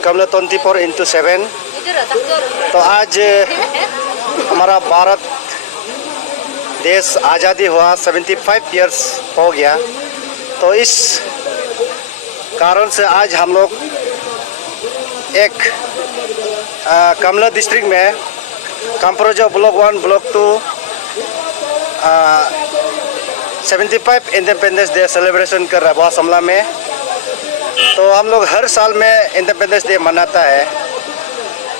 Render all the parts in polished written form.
कमला 24/7। तो आज हमारा भारत देश आज़ादी हुआ 75 इयर्स हो गया। तो इस कारण से आज हम लोग एक कमला डिस्ट्रिक्ट में कंप्रोजो block 1 block 2 75 independence day celebration कर रहा है बहुत समला में। तो हम लोग हर साल में इंडिपेंडेंस डे मनाता है।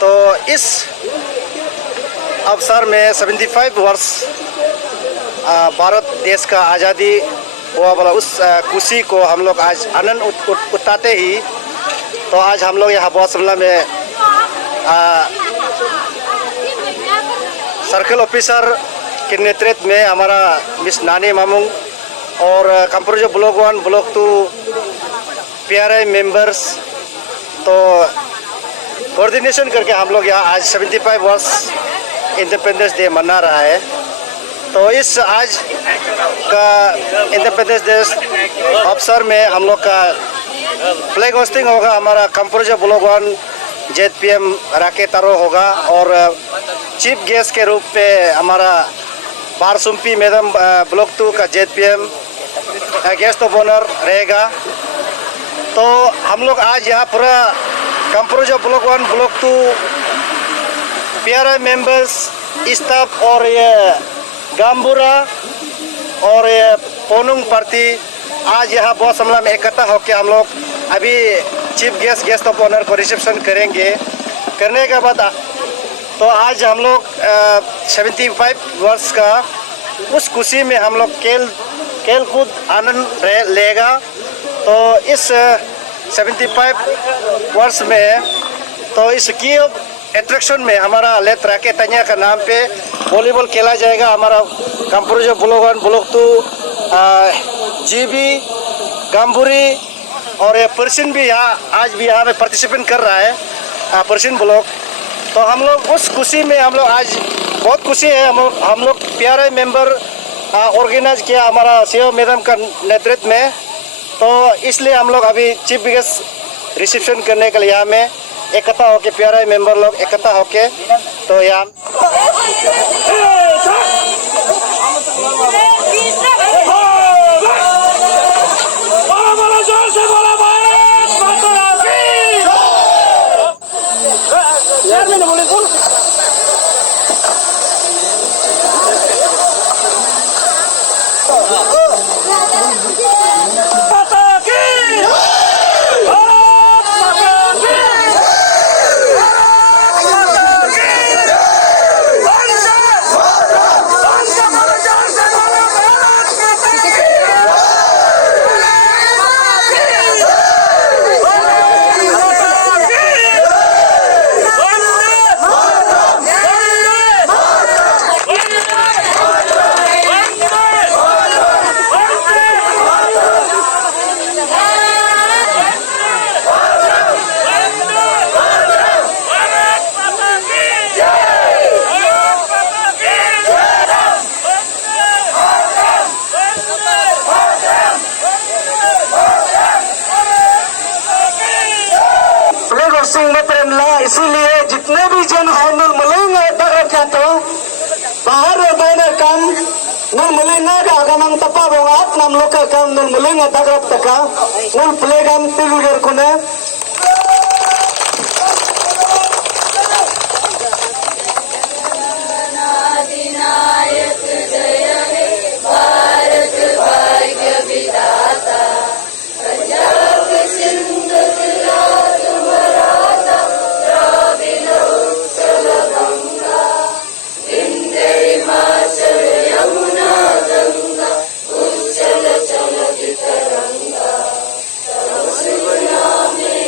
तो इस अवसर में 75 वर्ष भारत देश का आज़ादी हुआ वाला उस खुशी को हम लोग आज आनंद उठाते ही तो आज हम लोग यहाँ बहुत समला में सर्कल ऑफिसर के नेतृत्व में हमारा मिस नानी मामुंग और कंप्रोजो ब्लॉक 1 ब्लॉक 2 PRI मेंबर्स तो कोऑर्डिनेशन करके हम लोग यहाँ आज 75 वर्ष इंडिपेंडेंस डे मना रहा है। तो इस आज का इंडिपेंडेंस डे अवसर में हम लोग का फ्लैग होस्टिंग होगा। हमारा कंप्रोजो ब्लॉक 1 ZPM राके तारो होगा और चीफ गेस्ट के रूप में हमारा बारसुम्पी मैडम ब्लॉक 2 का ZPM गेस्ट ऑफ ऑनर रहेगा। तो हम लोग आज यहाँ पूरा कंप्रोजो block 1 block 2 PRI members staff और ये गाम्बुरा और ये पोनुंग पार्टी आज यहाँ बहुत समला में इकट्ठा होकर हम लोग अभी चीफ गेस्ट ऑफ ऑनर को रिसेप्शन करेंगे। करने के बाद तो आज हम लोग 75 वर्ष का उस खुशी में हम लोग खेल कूद आनंद लेगा। तो इस 75 वर्ष में तो इस की एट्रैक्शन में हमारा लेट राके तनिया का नाम पे वॉलीबॉल खेला जाएगा। हमारा कंप्रोजो ब्लॉक 1 ब्लॉक 2 GB गाम्बुरी और ये पर्सिन भी यहाँ आज भी यहाँ पे पार्टिसिपेट कर रहा है पर्सिन ब्लॉक। तो हम लोग उस खुशी में हम लोग आज बहुत खुशी है। हम लोग PRI मेंबर ऑर्गेनाइज किया हमारा CEO मैडम का नेतृत्व में। तो इसलिए हम लोग अभी चीफ गेस्ट रिसेप्शन करने के लिए यहाँ में इकट्ठा होके PRI मेंबर लोग इकट्ठा होके तो यहाँ इसीलिए जितने भी जन है नल मलेंगे तो बाहर बैनर काम नल मलेंगे आगमन तपा बोगात नाम लोग का काम नल मलेंगे दगरत तका नल प्लेगम तिलगर कुने Name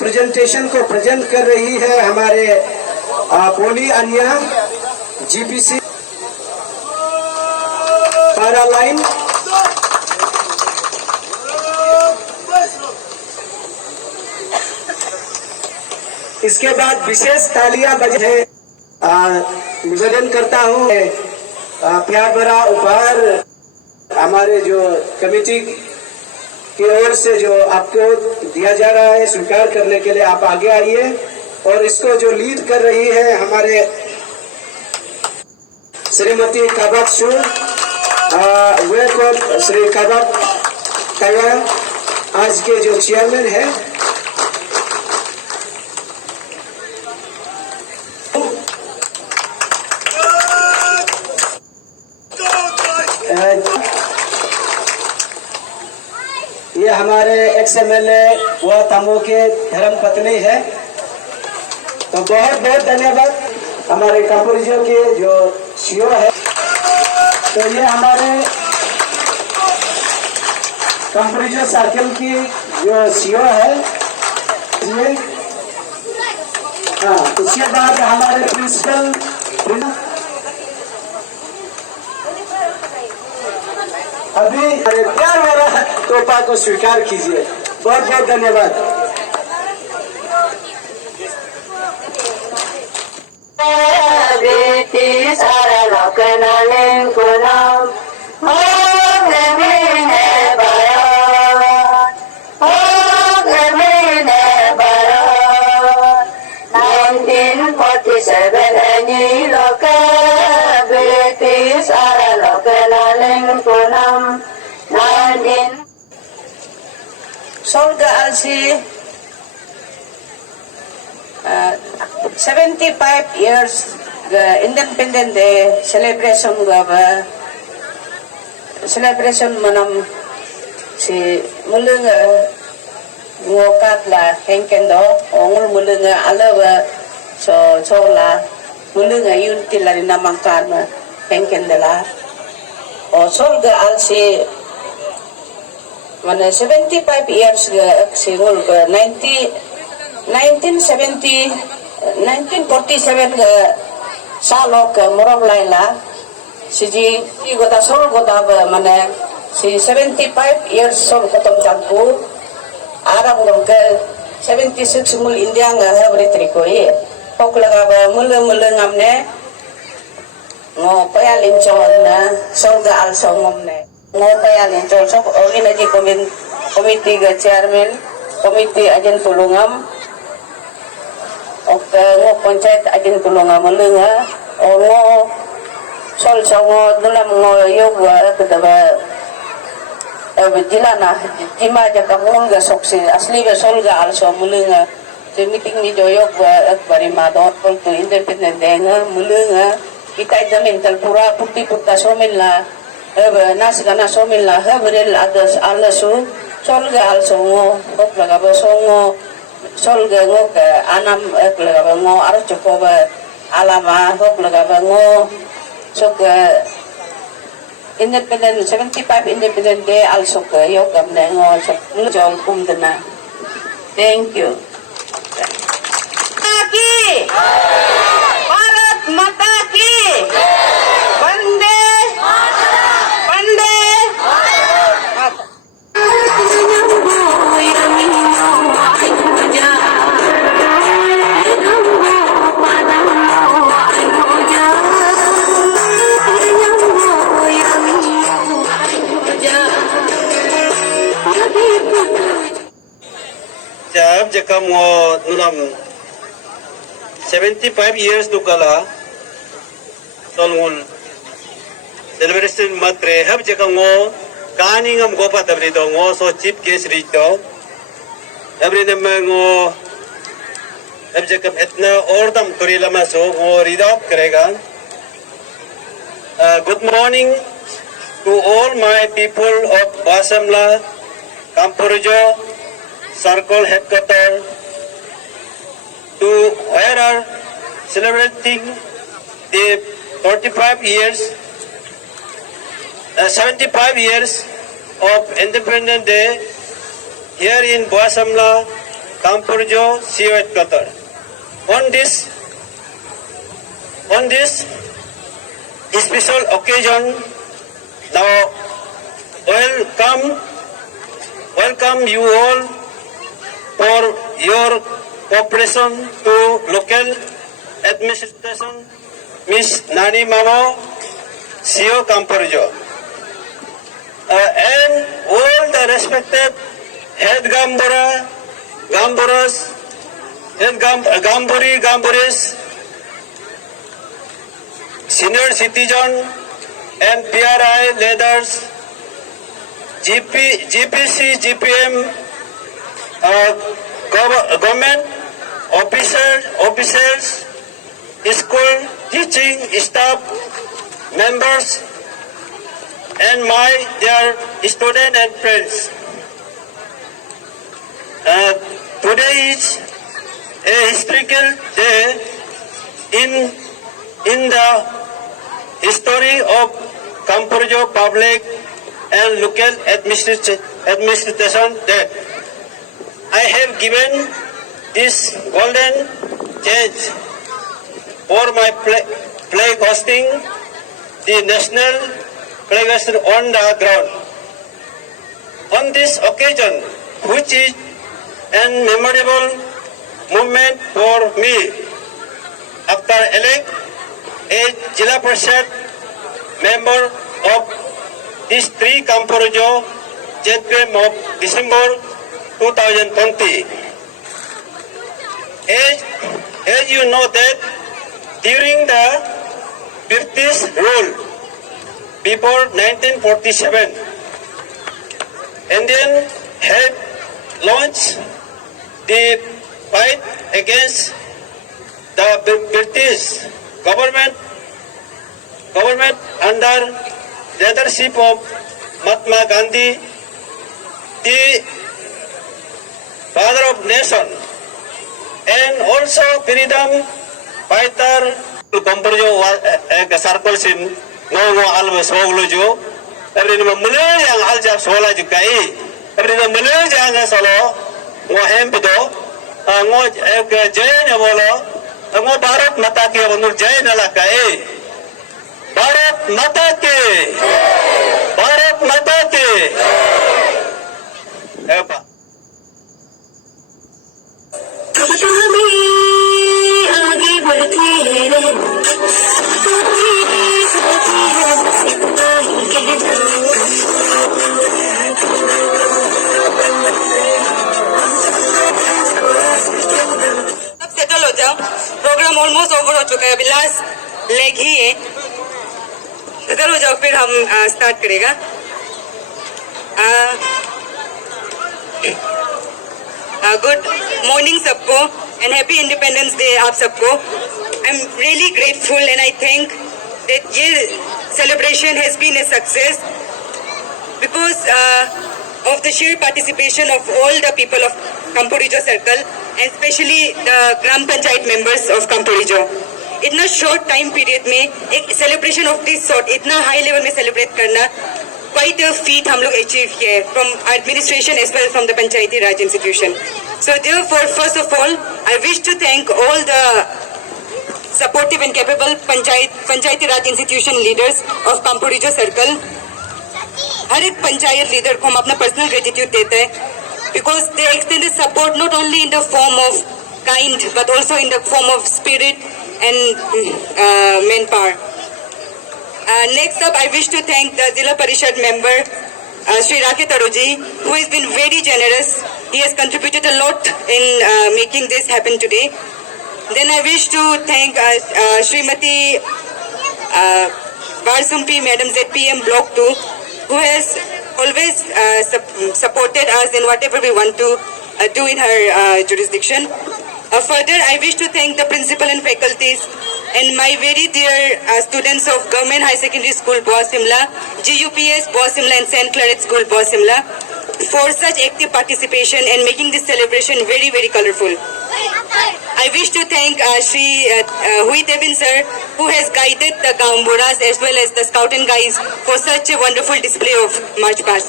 प्रेजेंटेशन को प्रेजेंट कर रही है हमारे पोली अन्या जीपीसी पैरालाइन। इसके बाद विशेष तालियां बजे निवेदन करता हूं प्यार भरा उपहार हमारे जो कमेटी की ओर से जो आपको दिया जा रहा है स्वीकार करने के लिए आप आगे आइए। और इसको जो लीड कर रही है हमारे श्रीमती काबत शू वेलकम श्री काबत कया आज के जो चेयरमैन है। ये हमारे एक्स MLA व तमो के धर्म पत्नी है। तो बहुत बहुत धन्यवाद हमारे कंपोजिशन के जो सीओ है। तो ये हमारे कंपोजिशन सर्कल की जो सीओ है। हाँ, उसके बाद हमारे प्रिंसिपल अभी प्यार वाला तोहफा को स्वीकार कीजिए। बहुत बहुत धन्यवाद। बेटी सारा लोकना लेंकुना हो गमीने बारा हो गमीने बारा 1947 ani loka बेटी सारा लोकना लेंकुना 19 Solga Alsi 75 years Independent Day celebration celebration manam si mulunga ngokat la henkendo ongul mulunga alawa so la mulunga yun tilari namang karma henkendela o solga Alsi mana 75 years singul 1947 salok morong laila siji goda sol goda mana si 75 years sol katom jampu arang dong ke 76 mul india nga habri triko ye pok laga ba mul ngamne ngo payalin chon na sol ga al songomne ngo payalin chon sok organize komite ga chairman komite ajen tulungam ok ngo panchayat ajen tulungam lenga ngo sol songo dalam ngo yoga kedaba jilana jima jaka ngun ga soksi asli ga sol ga also mulenga the meeting ni joyok bari madot to independent denga mulenga kita mental pura putih putta somilla nas gana somilla habrel adas alasu sol ga also ngo ok laga songo sol ga ngo ka anam laga ngo aro chokoba alama ok laga ngo sok independent 75 independent day also ka yoga na ngo sok jol kumdana. Thank you. Ki Bharat Mata ki Vande Vande jab jakam nulam 75 years dukala tolngul celebration matre hab jakam kani ngam gopa tabri do so chief guest rito every namango hab jakam etna ordam turilama so read out karega. Good morning to all my people of Basamla Kampurjo Circle Headquarters to where are celebrating the 75 years of Independence Day here in Basamla Kampurjo CO headquarters. On this special occasion, now welcome you all for your cooperation to local administration, Miss Nani Mamo, CO Kampurjo, and all the respected head Gamburis, senior citizen and PRI leaders, GPC, GPM, government officers, school teaching staff members, and my dear students and friends. Today is a historical day in the history of Kampurjo public and local administration that I have given this golden chance for my flag hosting the national flag hosting on the ground. On this occasion, which is an memorable moment for me after elect a Jila Parishad member of this 3 Kampurjo ZPM of December 2020. As you know that during the British rule before 1947, Indian had launched the fight against the British government under leadership of Mahatma Gandhi, the father of nation, and also freedom fighter. Kampurjo circle sin no alwa soglujo every mulai yang aljab sola jukai every mulai yang solo ngo hempedo ngo jaya ne bolo ngo Bharat Mata ki bonur jaya ne lakai Bharat Mata ki apa settle हो जाओ programme almost over हो चुका है अभी last leg ही है settle हो जाओ फिर हम स्टार्ट करेगा गुड मॉर्निंग सबको एंड हैप्पी इंडिपेंडेंस डे आप सबको I am really grateful and I think that ये celebration has been a success because of the sheer participation of all the people of Kampurijo circle and especially the Gram Panchayat members of Kampurijo. इतना short time period में एक celebration of this sort इतना high level में celebrate करना quite a feat हम लोग achieve किए from administration as well from the Panchayati Raj institution. So therefore first of all I wish to thank all the supportive and capable Panchayati Raj institution leaders of Kampurijo circle. हर एक panchayat leader को हम अपना personal gratitude देते हैं because they extended support not only in the form of kind but also in the form of spirit and manpower. Next up I wish to thank the Zila Parishad member Sri Raket Aruji, who has been very generous. He has contributed a lot in making this happen today. Then I wish to thank Srimati Varsumpi Madam ZPM Block 2, who has always supported us in whatever we want to do in her jurisdiction. Further, I wish to thank the principal and faculties and my very dear students of Government High Secondary School, Boa Simla, GUPS, Boa Simla and St. Claret School, Boa Simla, for such active participation and making this celebration very, very colorful. I wish to thank Shri Hui Devin sir, who has guided the Gamburas as well as the Scout and Guides for such a wonderful display of March Past.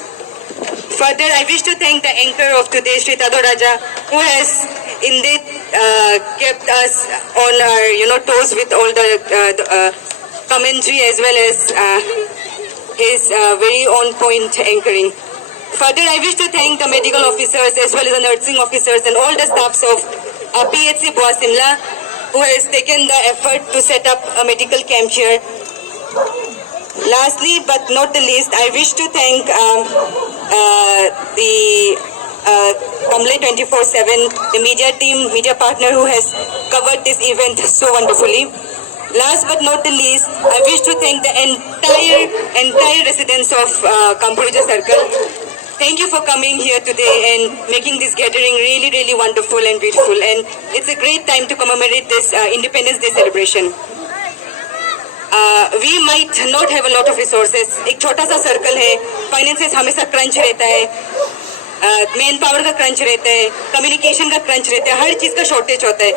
Further, I wish to thank the anchor of today, Sri Tado Raja, who has indeed kept us on our toes with all the commentary as well as his very on point anchoring. Further, I wish to thank the medical officers as well as the nursing officers and all the staffs of PHC Boa Simla, who has taken the effort to set up a medical camp here. Lastly, but not the least, I wish to thank the Kamble 24/7, the media team, media partner who has covered this event so wonderfully. Last but not the least, I wish to thank the entire residents of Kampuruja Circle. Thank you for coming here today and making this gathering really, really wonderful and beautiful. And it's a great time to commemorate this Independence Day celebration. We might not have a lot of resources. एक छोटा सा circle है, finances हमेशा crunch रहता है, man power का crunch रहता है, कम्युनिकेशन का क्रंच रहता है, हर चीज का शॉर्टेज होता है.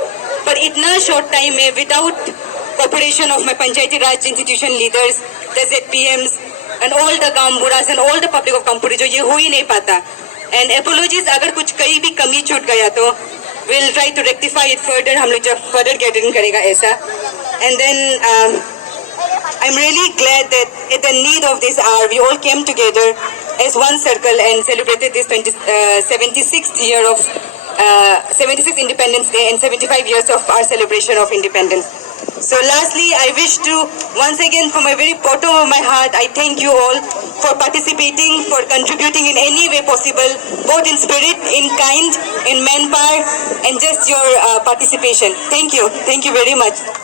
पर इतना शॉर्ट टाइम में without cooperation of my Panchayati Raj institution leaders, the ZPMs and all the Gamburas and all the public of Kampuruja, ये हो ही नहीं पाता. And apologies अगर कुछ कहीं भी कमी छूट गया तो we'll try to rectify it further. हम लोग जब further gathering करेगा ऐसा. And then I'm really glad that at the need of this hour we all came together as one circle and celebrated this 76th year of 76th Independence Day and 75 years of our celebration of independence. So lastly, I wish to once again from my very bottom of my heart, I thank you all for participating, for contributing in any way possible, both in spirit, in kind, in manpower and just your participation. Thank you very much.